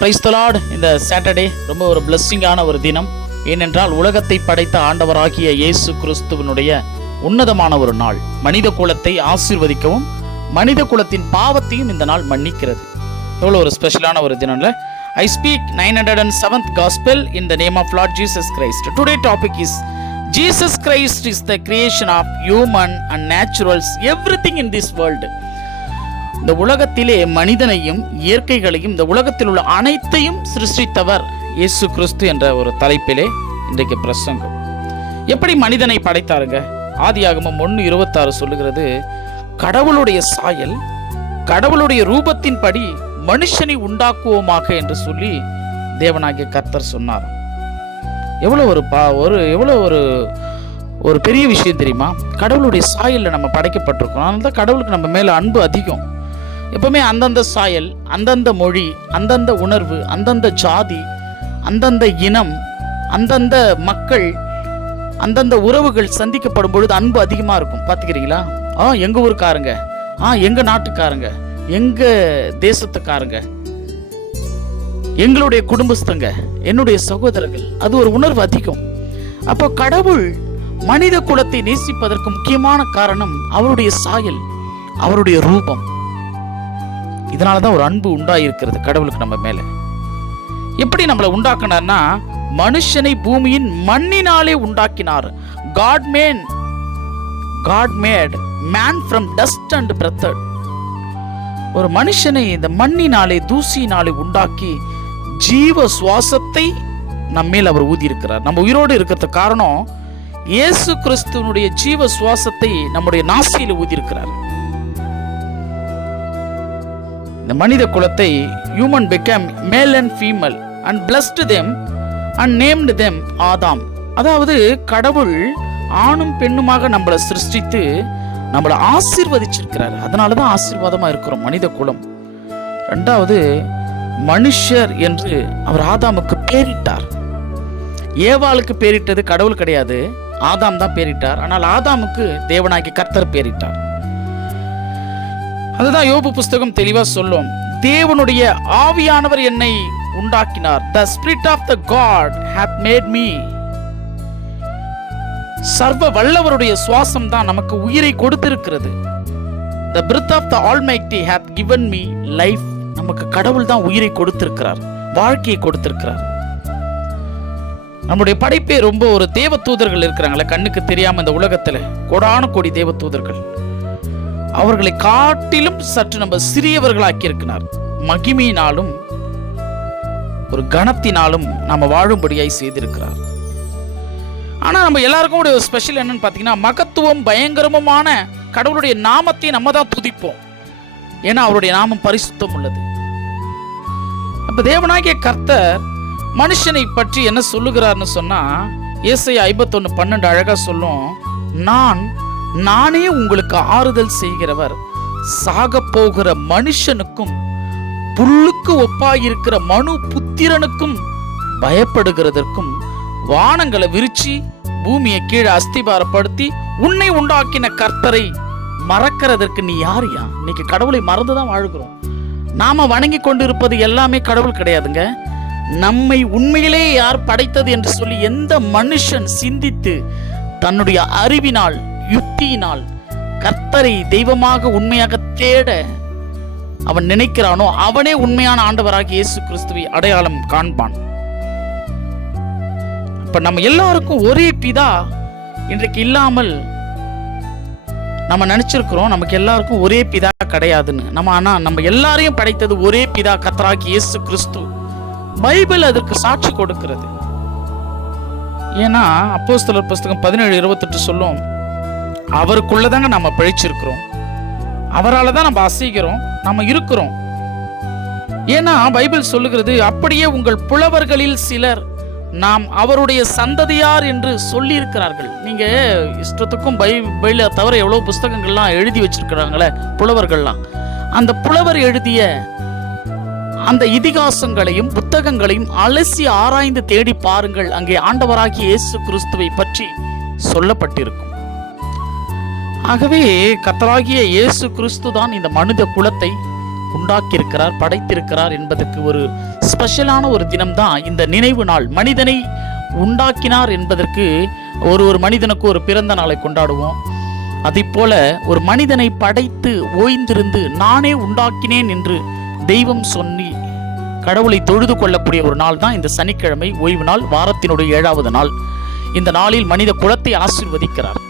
Praise the Lord. இந்த Saturday ரொம்ப ஒரு பிளெஸ்ஸிங்கான ஒரு தினம். ஏனென்றால் உலகத்தை படைத்த ஆண்டவராகிய இயேசு கிறிஸ்துவனுடைய உன்னதமான ஒரு நாள். மனித குலத்தை ஆசீர்வதிக்கவும் மனித குலத்தின் பாவத்தையும் இந்த நாள் மன்னிக்கிறது. எவ்வளோ ஒரு ஸ்பெஷலான ஒரு தினம்ல. I speak 907th gospel in the name of Lord Jesus Christ. Today topic is Jesus Christ is the creation of human and naturals, everything in this world. இந்த உலகத்திலே மனிதனையும் இயற்கைகளையும் இந்த உலகத்தில் உள்ள அனைத்தையும் சிருஷ்டித்தவர் இயேசு கிறிஸ்து என்ற ஒரு தலைப்பிலே இன்றைக்கு பிரசங்கம். எப்படி மனிதனை படைத்தாருங்க? ஆதியாகமம் 1:26 சொல்லுகிறது, கடவுளுடைய சாயல் கடவுளுடைய ரூபத்தின்படி மனுஷனை உண்டாக்குவோமாக என்று சொல்லி தேவனாகிய கர்த்தர் சொன்னார். எவ்வளோ ஒரு பெரிய விஷயம் தெரியுமா? கடவுளுடைய சாயலில் நம்ம படைக்கப்பட்டிருக்கோம். அதனால தான் கடவுளுக்கு நம்ம மேலே அன்பு அதிகம். எப்பவுமே அந்தந்த சாயல், அந்தந்த மொழி, அந்தந்த உணர்வு, அந்தந்த ஜாதி, அந்தந்த இனம், அந்தந்த மக்கள், அந்தந்த உறவுகள் சந்திக்கப்படும் பொழுது அன்பு அதிகமாக இருக்கும். பார்த்துக்கிறீங்களா? எங்கள் ஊருக்காரங்க, எங்கள் நாட்டுக்காரங்க, எங்கள் தேசத்துக்காரங்க, எங்களுடைய குடும்பஸ்தங்க, என்னுடைய சகோதரர்கள், அது ஒரு உணர்வு அதிகம். அப்போ கடவுள் மனித குலத்தை நேசிப்பதற்கு முக்கியமான காரணம் அவருடைய சாயல், அவருடைய ரூபம். இதனாலதான் ஒரு அன்பு உண்டாயிருக்கிறது கடவுளுக்கு நம்ம மேல. எப்படி நம்மளை உண்டாக்கினார்னா, மனுஷனை பூமியின் மண்ணினாலே உண்டாக்கினார். God made man from dust and breath. ஒரு மனுஷனை இந்த மண்ணினாலே தூசியினாலே உண்டாக்கி ஜீவ சுவாசத்தை நம்மேல் அவர் ஊதி இருக்கிறார். நம்ம உயிரோடு இருக்கிறதுக்கு காரணம் இயேசு கிறிஸ்துவனுடைய ஜீவ சுவாசத்தை நம்முடைய நாசியில ஊதி இருக்கிறார். இந்த மனித குலத்தை human became male and female and blessed them and named them ஆதாம். அதாவது கடவுள் ஆணும் பெண்ணுமாக நம்மளை சிருஷ்டித்து நம்மளை ஆசீர்வதிச்சிருக்கிறார். அதனாலதான் ஆசீர்வாதமா இருக்கிறோம் மனித குலம். ரெண்டாவது, மனுஷர் என்று அவர் ஆதாமுக்கு பேரிட்டார். ஏவாளுக்கு பேரிட்டது கடவுள் கிடையாது, ஆதாம் தான் பேரிட்டார். ஆனால் ஆதாமுக்கு தேவனாகிய கர்த்தர் பேரிட்டார். அதுதான் யோபு புஸ்தகம் தெளிவா சொல்லும், தேவனுடைய ஆவியானவர் என்னை உண்டாக்கினார். The spirit of the God hath made me. சர்வ வல்லவருடைய சுவாசம் தான் நமக்கு உயிரை கொடுத்திருக்கிறது. The breath of the Almighty hath given me life. நமக்கு கடவுள் தான் உயிரை கொடுத்திருக்கிறார், வாழ்க்கையை கொடுத்திருக்கிறார். நம்முடைய படைப்பே ரொம்ப ஒரு தேவ தூதர்கள் இருக்கிறாங்களே, கண்ணுக்கு தெரியாம இந்த உலகத்துல கோடான கோடி தேவ தூதர்கள். அவர்களை காட்டிலும் சற்று நம்ம சிறியவர்களாக்கி இருக்கிறார். மகிமையினாலும் ஒரு கணத்தினாலும் நம்ம வாழும்படியாய் செய்திருக்கிறார். ஆனா நம்ம எல்லாருக்கும் ஒரு ஸ்பெஷல் என்னன்னு பாத்தீங்கன்னா, மகத்துவம் பயங்கரமுமான கடவுளுடைய நாமத்தை நம்ம தான் துதிப்போம். ஏன்னா அவருடைய நாமம் பரிசுத்தம் உள்ளது. அப்ப தேவனாகிய கர்த்தர் மனுஷனை பற்றி என்ன சொல்லுகிறார்னு சொன்னா, ஏசாயா 51:12 அழகா சொல்லும், நானே உங்களுக்கு ஆறுதல் செய்கிறவர், சாக போகிற மனுஷனுக்கும் புல்லுக்கு ஒப்பாயிருக்கிற மனு புத்திரனுக்கும் பயப்படுகிறதற்கும் வானங்களை விரிச்சி பூமியை கீழே அஸ்திபாரப்படுத்தி உன்னை உண்டாக்கின கர்த்தரை மறக்கிறதற்கு நீ யாரியா? இன்னைக்கு கடவுளை மறந்துதான் வாழ்கிறோம். நாம வணங்கி கொண்டிருப்பது எல்லாமே கடவுள் கிடையாதுங்க. நம்மை உண்மையிலே யார் படைத்தது என்று சொல்லி எந்த மனுஷன் சிந்தித்து தன்னுடைய அறிவினால் யுக்தியினால் கர்த்தரை தெய்வமாக உண்மையாக தேட அவன் நினைக்கிறானோ அவனே உண்மையான ஆண்டவராக இயேசு கிறிஸ்துவை அடையாளம் காண்பான். இப்ப நம்ம எல்லாருக்கும் ஒரே பிதா இன்றைக்கு இல்லாமல் நம்ம நினைச்சிருக்கிறோம். நமக்கு எல்லாருக்கும் ஒரே பிதா கிடையாதுன்னு. ஆனா நம்ம எல்லாரையும் படைத்தது ஒரே பிதா, கர்த்தராகிய இயேசு கிறிஸ்து. பைபிள் அதற்கு சாட்சி கொடுக்கிறது. ஏன்னா அப்போஸ்தலர் புஸ்தகம் 17:28 சொல்லும், அவருக்குள்ளதாங்க நம்ம பிழைச்சிருக்கிறோம், அவரால் தான் நம்ம அசைக்கிறோம், நம்ம இருக்கிறோம். ஏன்னா பைபிள் சொல்லுகிறது, அப்படியே உங்கள் புலவர்களில் சிலர் நாம் அவருடைய சந்ததியார் என்று சொல்லி இருக்கிறார்கள். நீங்க இஷ்டத்துக்கும் பைபிளை தவிர எவ்வளவு புஸ்தகங்கள்லாம் எழுதி வச்சிருக்கிறாங்களே புலவர்கள்லாம். அந்த புலவர் எழுதிய அந்த இதிகாசங்களையும் புத்தகங்களையும் அலசி ஆராய்ந்து தேடி பாருங்கள். அங்கே ஆண்டவராகிய இயேசு கிறிஸ்துவை பற்றி சொல்லப்பட்டிருக்கும். ஆகவே கர்த்தராகிய இயேசு கிறிஸ்து தான் இந்த மனித குலத்தை உண்டாக்கியிருக்கிறார், படைத்திருக்கிறார் என்பதற்கு ஒரு ஸ்பெஷலான ஒரு தினம்தான் இந்த நினைவு நாள். மனிதனை உண்டாக்கினார் என்பதற்கு ஒரு மனிதனுக்கு ஒரு பிறந்த நாளை கொண்டாடுவோம். அதை போல ஒரு மனிதனை படைத்து ஓய்ந்திருந்து நானே உண்டாக்கினேன் என்று தெய்வம் சொல்லி கடவுளை தொழுது கொள்ளக்கூடிய ஒரு நாள் தான் இந்த சனிக்கிழமை, ஓய்வு நாள், வாரத்தினுடைய 7வது நாள். இந்த நாளில் மனித குலத்தை ஆசீர்வதிக்கிறார்.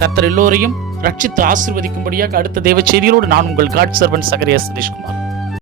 கர்த்தர் எல்லோரையும் ரட்சித்து ஆசீர்வதிக்கும்படியாக அடுத்த தேவ செய்தியோடு நான் உங்கள் காட் சர்வன்ட் சகரியா சதீஷ்குமார்.